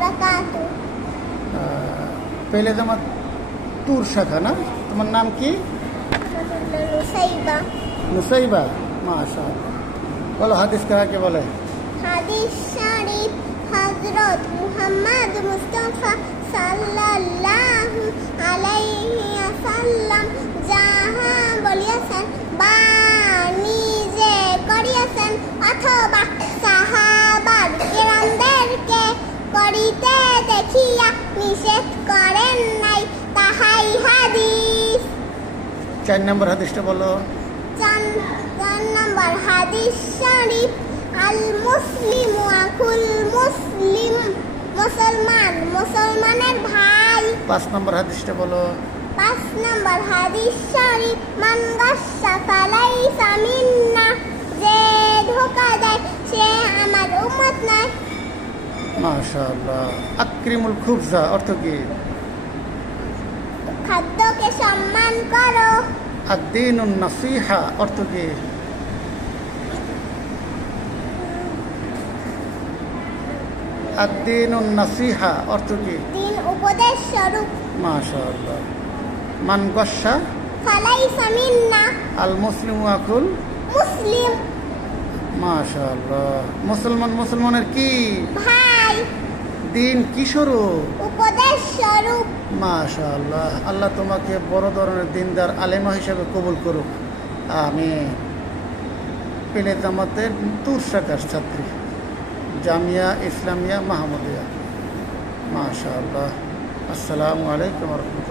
বারাকাতুহু। পেলে জামাত তুর শাখা না? তোমার নাম কি? নুসাইবা। নুসাইবা, মাশাআল্লাহ। বলো হাদিস কাকে বলে? হাদিস শরীফ হযরত মুহাম্মদ মুস্তাফা সাল্লাল্লাহু আলাইহি ওয়াসাল্লাম যাহা বলিয়াছেন বা নিজে করিয়াছেন অথবা সাহাবার কিরামদেরকে করিতে দেখিয়া নিষেধ করেন নাই, তাহাই হাদিস। 4 নম্বর হাদিসটা বলো। 4 নম্বর হাদিস শরীফ আল মুসলিমু আকুল মুসলিম, মুসলমান মুসলমানের ভাই। 5 নম্বর হাদিসটা বলো। 5 নম্বর হাদিস শরীফ মান গাশশা ফালাইসা মিন্না, যে ধোঁকা দেয় সে আমার উম্মত নয়। মাশাআল্লাহ। আকরিমুল খুবজা অর্থ কি? খাদ্যকে সম্মান করো। আদ-দীনুন নাসিহা অর্থ কি? আদ-দীনুন নাসিহা অর্থ কি? দিন উপদেশ স্বরূপ। মাশাআল্লাহ। মান গাশশা ফালাইসা মিন্না, আল মুসলিমু আকুল মুসলিম মাশাআল্লাহ। মুসলমান মুসলমানের কি? ভাই। দিন কি স্বরূপ? উপদেশ স্বরূপ। মাশাআল্লাহ। আল্লাহ তোমাকে বড় ধরনের দিনদার আলেমা হিসেবে কবুল করুক, আমিন। পেলে জামাতের তুর শাখার ছাত্রী, জামিয়া ইসলামিয়া মাহমুদিয়া। মাশাআল্লাহ। আসসালামু আলাইকুম ওয়া রাহমাতুল্লাহ।